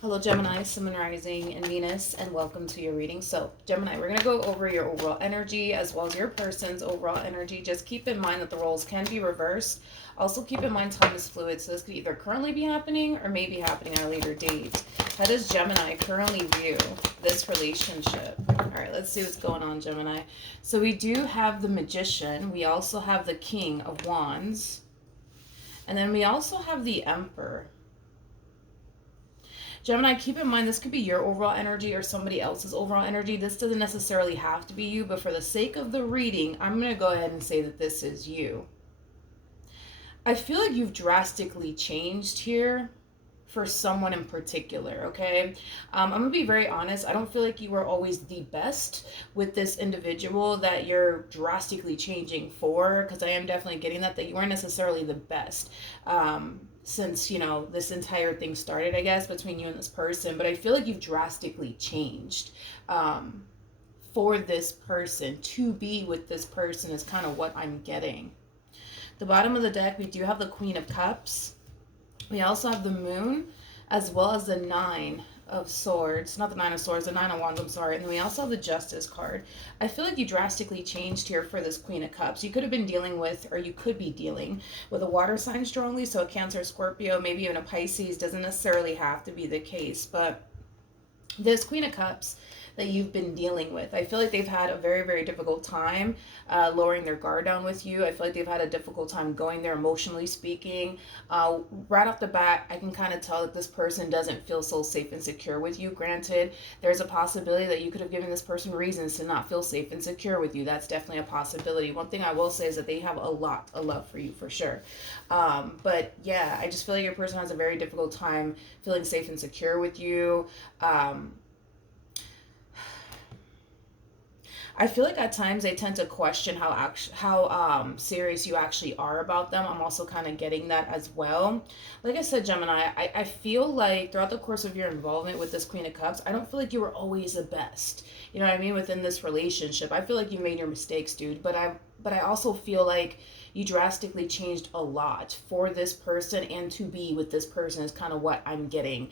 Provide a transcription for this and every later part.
Hello, Gemini, Sun, Rising, and Venus, and welcome to your reading. So, Gemini, we're going to go over your overall energy as well as your person's overall energy. Just keep in mind that the roles can be reversed. Also, keep in mind time is fluid, so this could either currently be happening or maybe happening at a later date. How does Gemini currently view this relationship? All right, let's see what's going on, Gemini. So, we do have the Magician. We also have the King of Wands. And then we also have the Emperor. Gemini, keep in mind this could be your overall energy or somebody else's overall energy. This doesn't necessarily have to be you, but for the sake of the reading, I'm going to go ahead and say that this is you. I feel like you've drastically changed here for someone in particular, okay? I'm going to be very honest. I don't feel like you were always the best with this individual that you're drastically changing for, because I am definitely getting that you weren't necessarily the best since, you know, this entire thing started, I guess, between you and this person. But I feel like you've drastically changed for this person. To be with this person is kind of what I'm getting. The bottom of the deck, we do have the Queen of Cups. We also have the Moon, as well as the Nine of Swords. Not the Nine of Swords, the Nine of Wands, I'm sorry. And then we also have the Justice card. I feel like you drastically changed here for this Queen of Cups. You could have been dealing with, or you could be dealing with a water sign strongly, so a Cancer, Scorpio, maybe even a Pisces. Doesn't necessarily have to be the case, but this Queen of Cups that you've been dealing with, I feel like they've had a very, very difficult time lowering their guard down with you. I feel like they've had a difficult time going there emotionally speaking. Right off the bat, I can kind of tell that this person doesn't feel so safe and secure with you. Granted, there's a possibility that you could have given this person reasons to not feel safe and secure with you. That's definitely a possibility. One thing I will say is that they have a lot of love for you, for sure. But yeah, I just feel like your person has a very difficult time feeling safe and secure with you. I feel like at times they tend to question how serious you actually are about them. I'm also kind of getting that as well. Like I said, Gemini, I feel like throughout the course of your involvement with this Queen of Cups, I don't feel like you were always the best. You know what I mean? Within this relationship, I feel like you made your mistakes, dude. But I also feel like you drastically changed a lot for this person, and to be with this person is kind of what I'm getting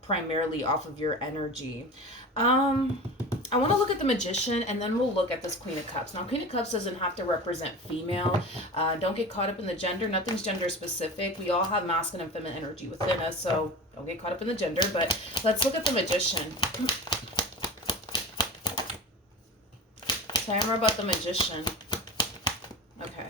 primarily off of your energy. I want to look at the Magician, and then we'll look at this Queen of Cups. Now, Queen of Cups doesn't have to represent female. Don't get caught up in the gender. Nothing's gender specific. We all have masculine and feminine energy within us, so don't get caught up in the gender. But let's look at the Magician. Tell me more about the Magician. Okay.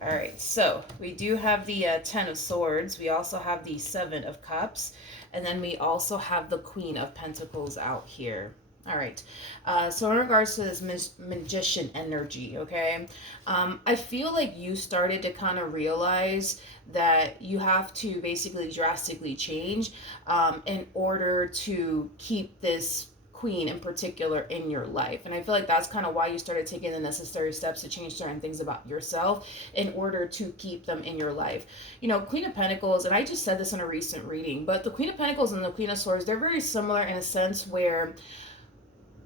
All right, so we do have the Ten of Swords. We also have the Seven of Cups. And then we also have the Queen of Pentacles out here. All right. So in regards to this Magician energy, okay, I feel like you started to kind of realize that you have to basically drastically change in order to keep this queen in particular in your life. And I feel like that's kind of why you started taking the necessary steps to change certain things about yourself in order to keep them in your life. You know, Queen of Pentacles, and I just said this in a recent reading, but the Queen of Pentacles and the Queen of Swords, they're very similar in a sense where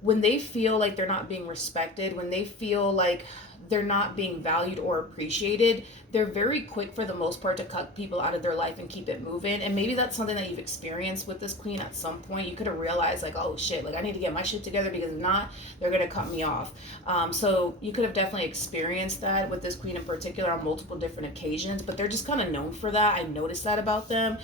when they feel like they're not being respected, when they feel like they're not being valued or appreciated, they're very quick for the most part to cut people out of their life and keep it moving. And maybe that's something that you've experienced with this queen at some point. You could have realized like, oh shit, like I need to get my shit together, because if not, they're gonna cut me off. So you could have definitely experienced that with this queen in particular on multiple different occasions, but they're just kind of known for that. I noticed that about them.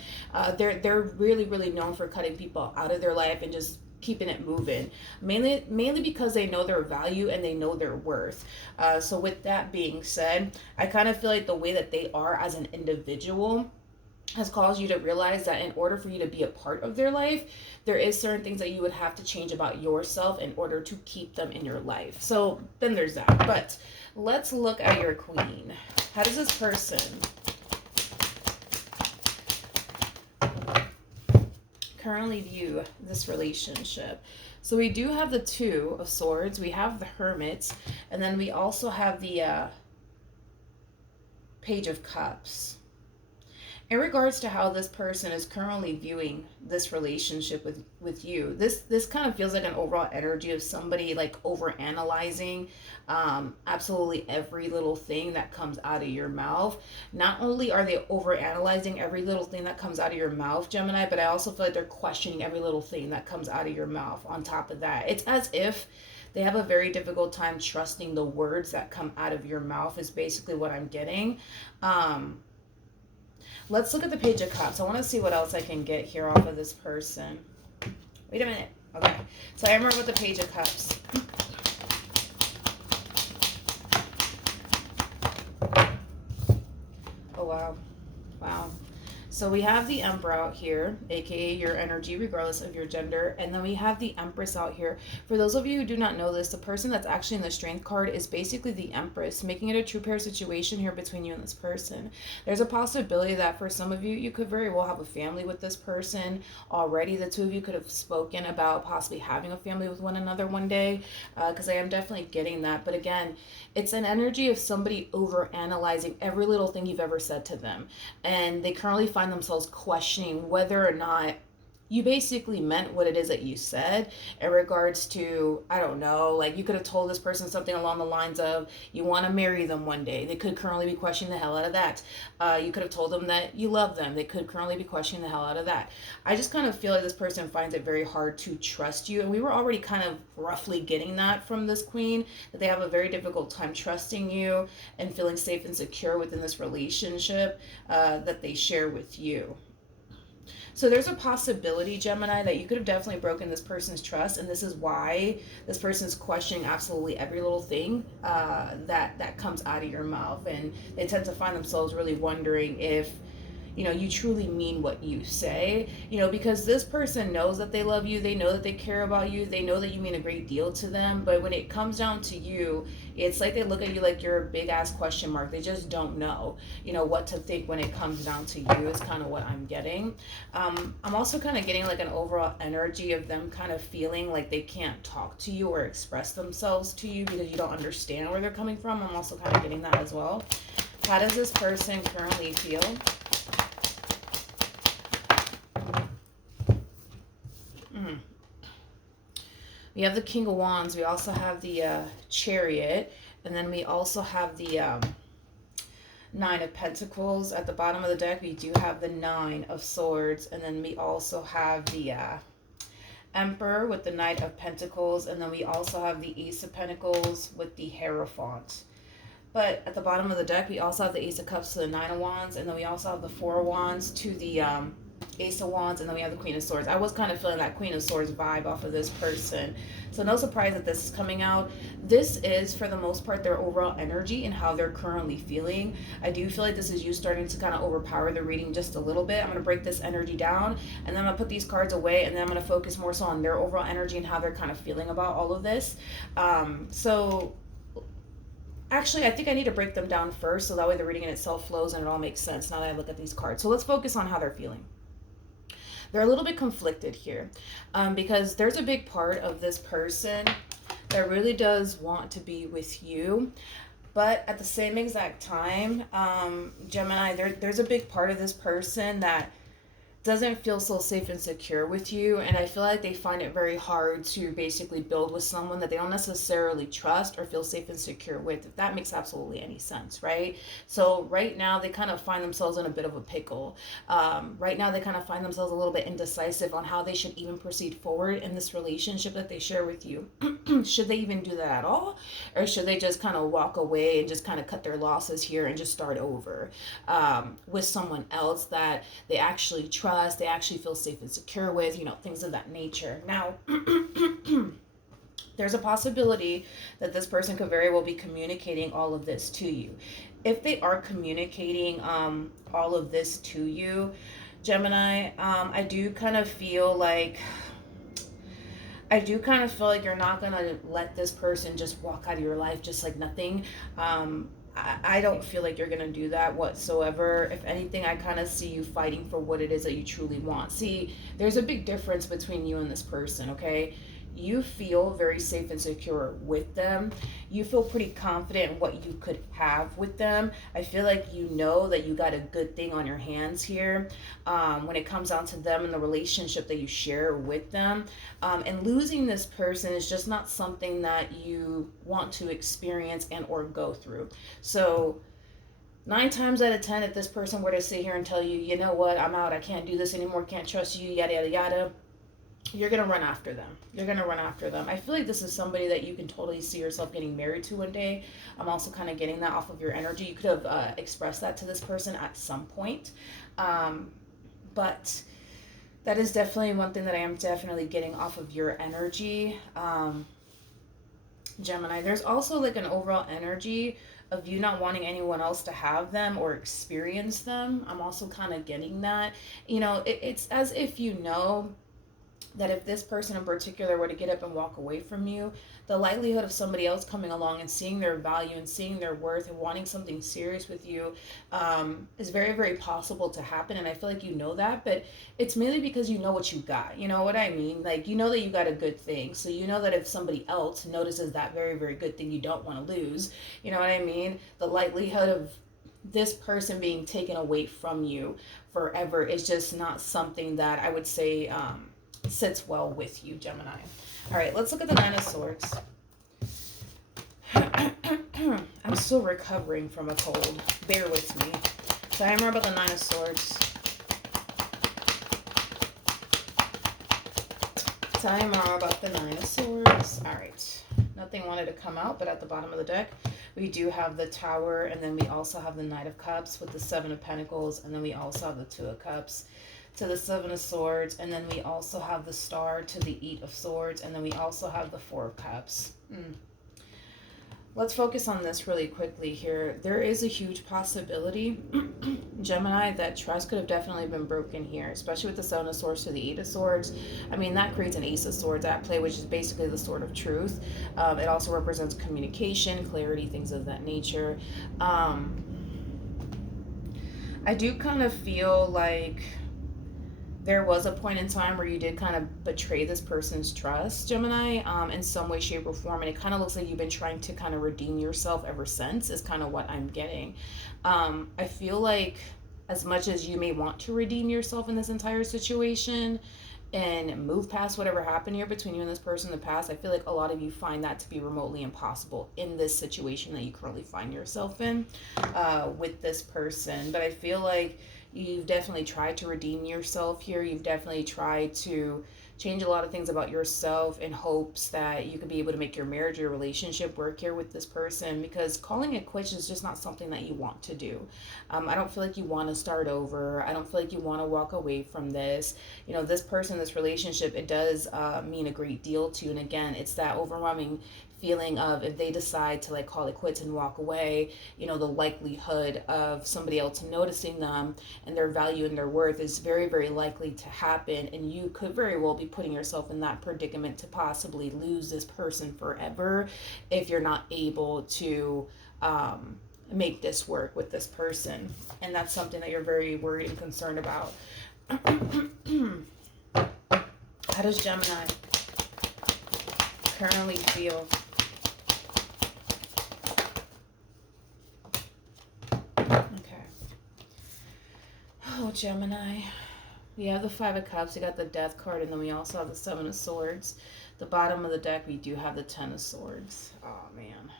They're really, really known for cutting people out of their life and just keeping it moving, mainly because they know their value and they know their worth. So with that being said, I kind of feel like the way that they are as an individual has caused you to realize that in order for you to be a part of their life, there is certain things that you would have to change about yourself in order to keep them in your life. So then there's that. But let's look at your queen. How does this person currently view this relationship? So we do have the Two of Swords, we have the Hermit, and then we also have the Page of Cups. in regards to how this person is currently viewing this relationship with you, this kind of feels like an overall energy of somebody like over analyzing absolutely every little thing that comes out of your mouth. Not only are they over analyzing every little thing that comes out of your mouth, Gemini, but I also feel like they're questioning every little thing that comes out of your mouth. On top of that, it's as if they have a very difficult time trusting the words that come out of your mouth, is basically what I'm getting. um Let's look at the Page of Cups. I want to see what else I can get here off of this person. Wait a minute. Okay. So I remember with the Page of Cups. Oh, wow. Wow. So we have the Emperor out here, aka your energy, regardless of your gender. And then we have the Empress out here. For those of you who do not know this, the person that's actually in the Strength card is basically the Empress, making it a true pair situation here between you and this person. There's a possibility that for some of you, you could very well have a family with this person already. The two of you could have spoken about possibly having a family with one another one day, because I am definitely getting that. But again, it's an energy of somebody over analyzing every little thing you've ever said to them. And they currently find themselves questioning whether or not you basically meant what it is that you said, in regards to, I don't know, like you could have told this person something along the lines of you want to marry them one day. They could currently be questioning the hell out of that. You could have told them that you love them. They could currently be questioning the hell out of that. I just kind of feel like this person finds it very hard to trust you. And we were already kind of roughly getting that from this queen, that they have a very difficult time trusting you and feeling safe and secure within this relationship that they share with you. So there's a possibility, Gemini, that you could have definitely broken this person's trust, and this is why this person's questioning absolutely every little thing that comes out of your mouth, and they tend to find themselves really wondering if you truly mean what you say, because this person knows that they love you, they know that they care about you, they know that you mean a great deal to them, but when it comes down to you, it's like they look at you like you're a big ass question mark. They just don't know, what to think when it comes down to you, is kind of what I'm getting. I'm also kind of getting like an overall energy of them kind of feeling like they can't talk to you or express themselves to you because you don't understand where they're coming from. I'm also kind of getting that as well. How does this person currently feel? We have the King of Wands. We also have the Chariot. And then we also have the Nine of Pentacles. At the bottom of the deck, we do have the Nine of Swords. And then we also have the Emperor with the Knight of Pentacles. And then we also have the Ace of Pentacles with the Hierophant. But at the bottom of the deck, we also have the Ace of Cups to the Nine of Wands. And then we also have the Four of Wands to the Ace of Wands, and then we have the Queen of Swords. I was kind of feeling that Queen of Swords vibe off of this person. So no surprise that this is coming out. This is, for the most part, their overall energy and how they're currently feeling. I do feel like this is you starting to kind of overpower the reading just a little bit. I'm going to break this energy down, and then I'm going to put these cards away, and then I'm going to focus more so on their overall energy and how they're kind of feeling about all of this. Actually, I think I need to break them down first, so that way the reading in itself flows and it all makes sense now that I look at these cards. So let's focus on how they're feeling. They're a little bit conflicted here because there's a big part of this person that really does want to be with you. But at the same exact time, Gemini, there's a big part of this person that doesn't feel so safe and secure with you, and I feel like they find it very hard to basically build with someone that they don't necessarily trust or feel safe and secure with, if that makes absolutely any sense, right? So right now they kind of find themselves in a bit of a pickle. Right now they kind of find themselves a little bit indecisive on how they should even proceed forward in this relationship that they share with you. Should they even do that at all, or should they just kind of walk away and just kind of cut their losses here and just start over with someone else that they actually trust, they actually feel safe and secure with, things of that nature. Now, there's a possibility that this person could very well be communicating all of this to you. If they are communicating all of this to you, Gemini, I do kind of feel like you're not going to let this person just walk out of your life just like nothing. I don't feel like you're going to do that whatsoever. If anything, I kind of see you fighting for what it is that you truly want. See, there's a big difference between you and this person, okay? you feel very safe and secure with them. You feel pretty confident in what you could have with them. I feel like you know that you got a good thing on your hands here, when it comes down to them and the relationship that you share with them. And losing this person is just not something that you want to experience and or go through. So 9 times out of 10, if this person were to sit here and tell you, you know what, I'm out, I can't do this anymore, can't trust you, yada, yada, yada, you're going to run after them. You're going to run after them. I feel like this is somebody that you can totally see yourself getting married to one day. I'm also kind of getting that off of your energy. You could have expressed that to this person at some point. But that is definitely one thing that I am definitely getting off of your energy. Gemini, there's also like an overall energy of you not wanting anyone else to have them or experience them. I'm also kind of getting that. It's as if you know that if this person in particular were to get up and walk away from you, the likelihood of somebody else coming along and seeing their value and seeing their worth and wanting something serious with you, is very, very possible to happen. And I feel like you know that, but it's mainly because you know what you got. You know what I mean? Like, you know that you got a good thing. So you know that if somebody else notices that very, very good thing you don't want to lose, you know what I mean? The likelihood of this person being taken away from you forever is just not something that I would say, sits well with you, Gemini. All right, let's look at the Nine of Swords. I'm still recovering from a cold. Bear with me. So I remember about the Nine of Swords. Tell me more about the Nine of Swords. All right. Nothing wanted to come out, but at the bottom of the deck, we do have the Tower, and then we also have the Knight of Cups with the Seven of Pentacles, and then we also have the Two of Cups to the Seven of Swords, and then we also have the Star to the Eight of Swords, and then we also have the Four of Cups. Let's focus on this really quickly here. There is a huge possibility, Gemini, that trust could have definitely been broken here, especially with the Seven of Swords to the Eight of Swords. I mean, that creates an Ace of Swords at play, which is basically the Sword of Truth. It also represents communication, clarity, things of that nature. I do kind of feel like there was a point in time where you did kind of betray this person's trust, Gemini, in some way, shape, or form. And it kind of looks like you've been trying to kind of redeem yourself ever since, is kind of what I'm getting. I feel like as much as you may want to redeem yourself in this entire situation and move past whatever happened here between you and this person in the past, I feel like a lot of you find that to be remotely impossible in this situation that you currently find yourself in, with this person. But I feel like you've definitely tried to redeem yourself here. You've definitely tried to change a lot of things about yourself in hopes that you could be able to make your marriage or relationship work here with this person, because calling it quits is just not something that you want to do. I don't feel like you want to start over. I don't feel like you want to walk away from this. This person, this relationship, it does mean a great deal to you. And again, it's that overwhelming feeling of, if they decide to like call it quits and walk away, the likelihood of somebody else noticing them and their value and their worth is very, very likely to happen. And you could very well be putting yourself in that predicament to possibly lose this person forever if you're not able to make this work with this person. And that's something that you're very worried and concerned about. How does Gemini currently feel? Okay. Oh, Gemini. We have the Five of Cups, we got the Death card, and then we also have the Seven of Swords. The bottom of the deck, we do have the Ten of Swords. Oh, man.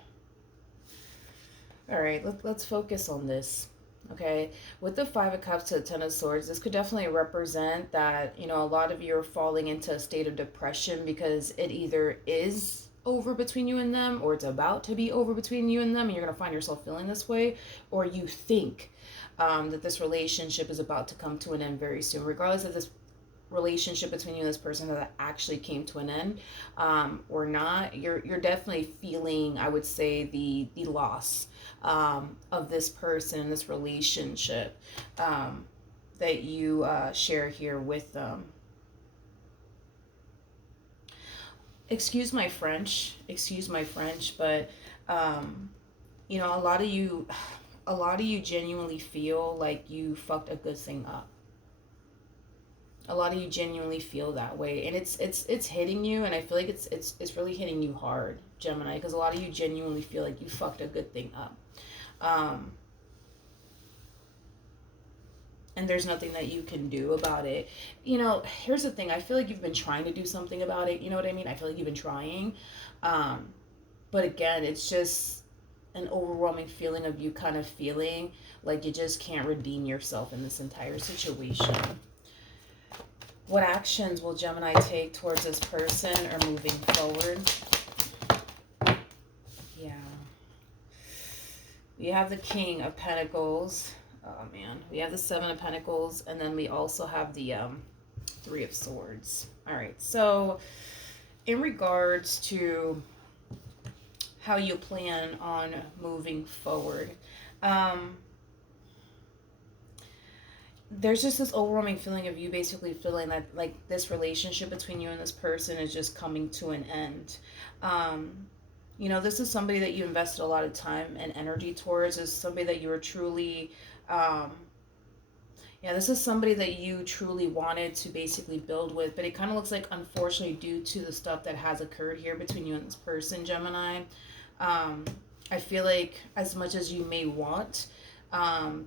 All right, let's focus on this. Okay, with the Five of Cups to the Ten of Swords, this could definitely represent that, a lot of you are falling into a state of depression because it either is over between you and them, or it's about to be over between you and them, and you're going to find yourself feeling this way, or you think that this relationship is about to come to an end very soon, regardless of this relationship between you and this person that actually came to an end, or not. You're definitely feeling, I would say, the loss of this person, this relationship that you share here with them. Excuse my French, but a lot of you genuinely feel like you fucked a good thing up. A lot of you genuinely feel that way, and it's hitting you, and I feel like it's really hitting you hard, Gemini, because a lot of you genuinely feel like you fucked a good thing up. Um, and there's nothing that you can do about it. You know, here's the thing. I feel like you've been trying to do something about it. You know what I mean? I feel like you've been trying. Um, but again, it's just an overwhelming feeling of you kind of feeling like you just can't redeem yourself in this entire situation. What actions will Gemini take towards this person or moving forward? Yeah. We have the King of Pentacles. Oh man. We have the Seven of Pentacles, and then we also have the Three of Swords. All right. So in regards to how you plan on moving forward, um, there's just this overwhelming feeling of you basically feeling that like this relationship between you and this person is just coming to an end. Um, you know, this is somebody that you invested a lot of time and energy towards. This is somebody that you were truly, um, yeah, this is somebody that you truly wanted to basically build with. But it kind of looks like, unfortunately, due to the stuff that has occurred here between you and this person, Gemini, um, I feel like as much as you may want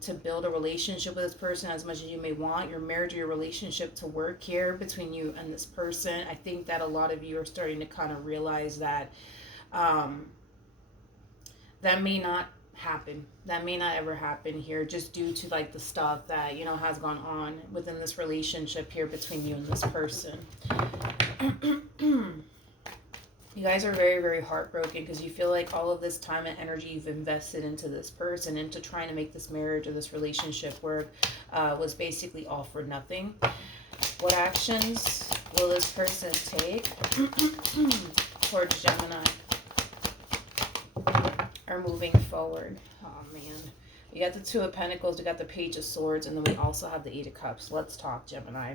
to build a relationship with this person, as much as you may want your marriage or your relationship to work here between you and this person, I think that a lot of you are starting to kind of realize that um, that may not happen. That may not ever happen here, just due to like the stuff that, you know, has gone on within this relationship here between you and this person. You guys are very, very heartbroken because you feel like all of this time and energy you've invested into this person, into trying to make this marriage or this relationship work, was basically all for nothing. What actions will this person take towards Gemini or moving forward? Oh man. We got the Two of Pentacles, we got the Page of Swords, and then we also have the Eight of Cups. Let's talk, Gemini.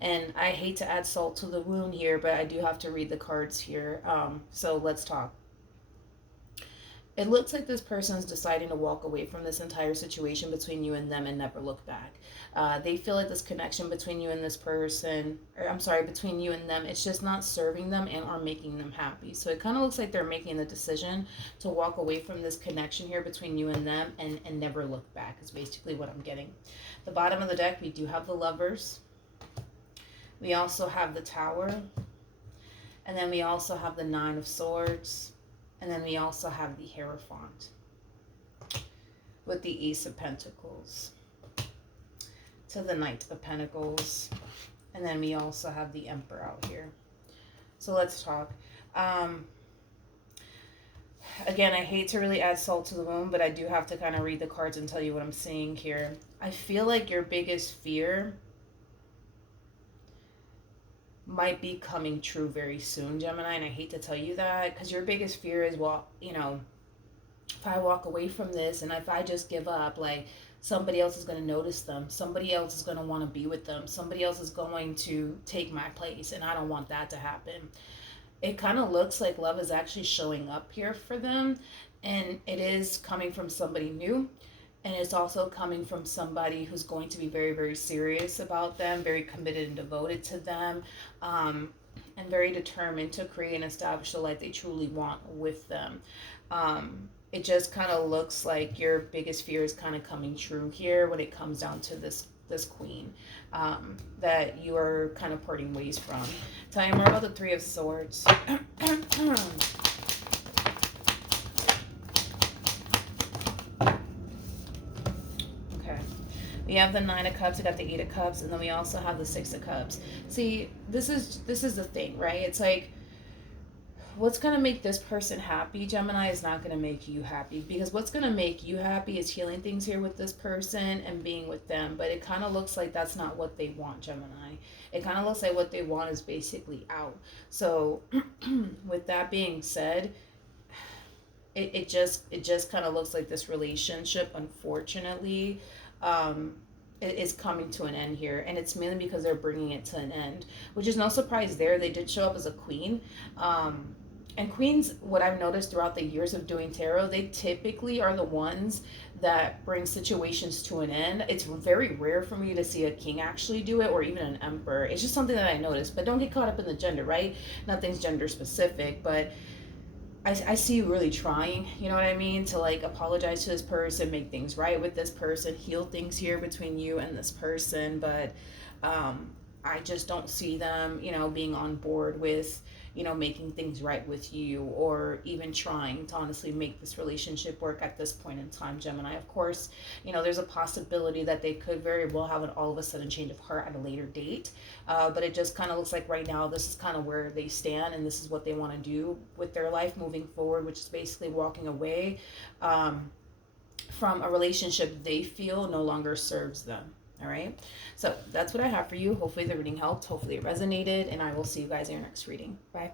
And I hate to add salt to the wound here, but I do have to read the cards here. So let's talk. It looks like this person is deciding to walk away from this entire situation between you and them and never look back. They feel like this connection between you and this person, or I'm sorry, between you and them, it's just not serving them and or making them happy. So it kind of looks like they're making the decision to walk away from this connection here between you and them and never look back is basically what I'm getting. The bottom of the deck, we do have the Lovers. We also have the Tower. And then we also have the Nine of Swords. And then we also have the Hierophant with the Ace of Pentacles to the Knight of Pentacles. And then we also have the Emperor out here. So let's talk. Again, I hate to really add salt to the wound, but I do have to kind of read the cards and tell you what I'm seeing here. I feel like your biggest fear might be coming true very soon, Gemini, and I hate to tell you that, because your biggest fear is, well, you know, if I walk away from this and if I just give up, like, somebody else is going to notice them, somebody else is going to want to be with them, somebody else is going to take my place, and I don't want that to happen. It kind of looks like love is actually showing up here for them, and it is coming from somebody new. And it's also coming from somebody who's going to be very, very serious about them, very committed and devoted to them, and very determined to create and establish the life they truly want with them. It just kind of looks like your biggest fear is kind of coming true here when it comes down to this queen that you are kind of parting ways from. Tell me more about the Three of Swords. We have the Nine of Cups, we got the Eight of Cups, and then we also have the Six of Cups. See, this is the thing, right? It's like, what's going to make this person happy, Gemini, is not going to make you happy. Because what's going to make you happy is healing things here with this person and being with them. But it kind of looks like that's not what they want, Gemini. It kind of looks like what they want is basically out. So, with that being said, it just kind of looks like this relationship, unfortunately, is coming to an end here, and it's mainly because they're bringing it to an end, which is no surprise there. They did show up as a queen, And queens, what I've noticed throughout the years of doing tarot, they typically are the ones that bring situations to an end. It's very rare for me to see a king actually do it, or even an emperor. It's just something that I noticed. But don't get caught up in the gender, right? Nothing's gender specific, but I see you really trying, you know what I mean, to like apologize to this person, make things right with this person, heal things here between you and this person. But um, I just don't see them, being on board with, making things right with you, or even trying to honestly make this relationship work at this point in time, Gemini. Of course, there's a possibility that they could very well have an all of a sudden change of heart at a later date. But it just kind of looks like right now this is kind of where they stand, and this is what they want to do with their life moving forward, which is basically walking away from a relationship they feel no longer serves them. All right. So that's what I have for you. Hopefully the reading helped. Hopefully it resonated. And I will see you guys in your next reading. Bye.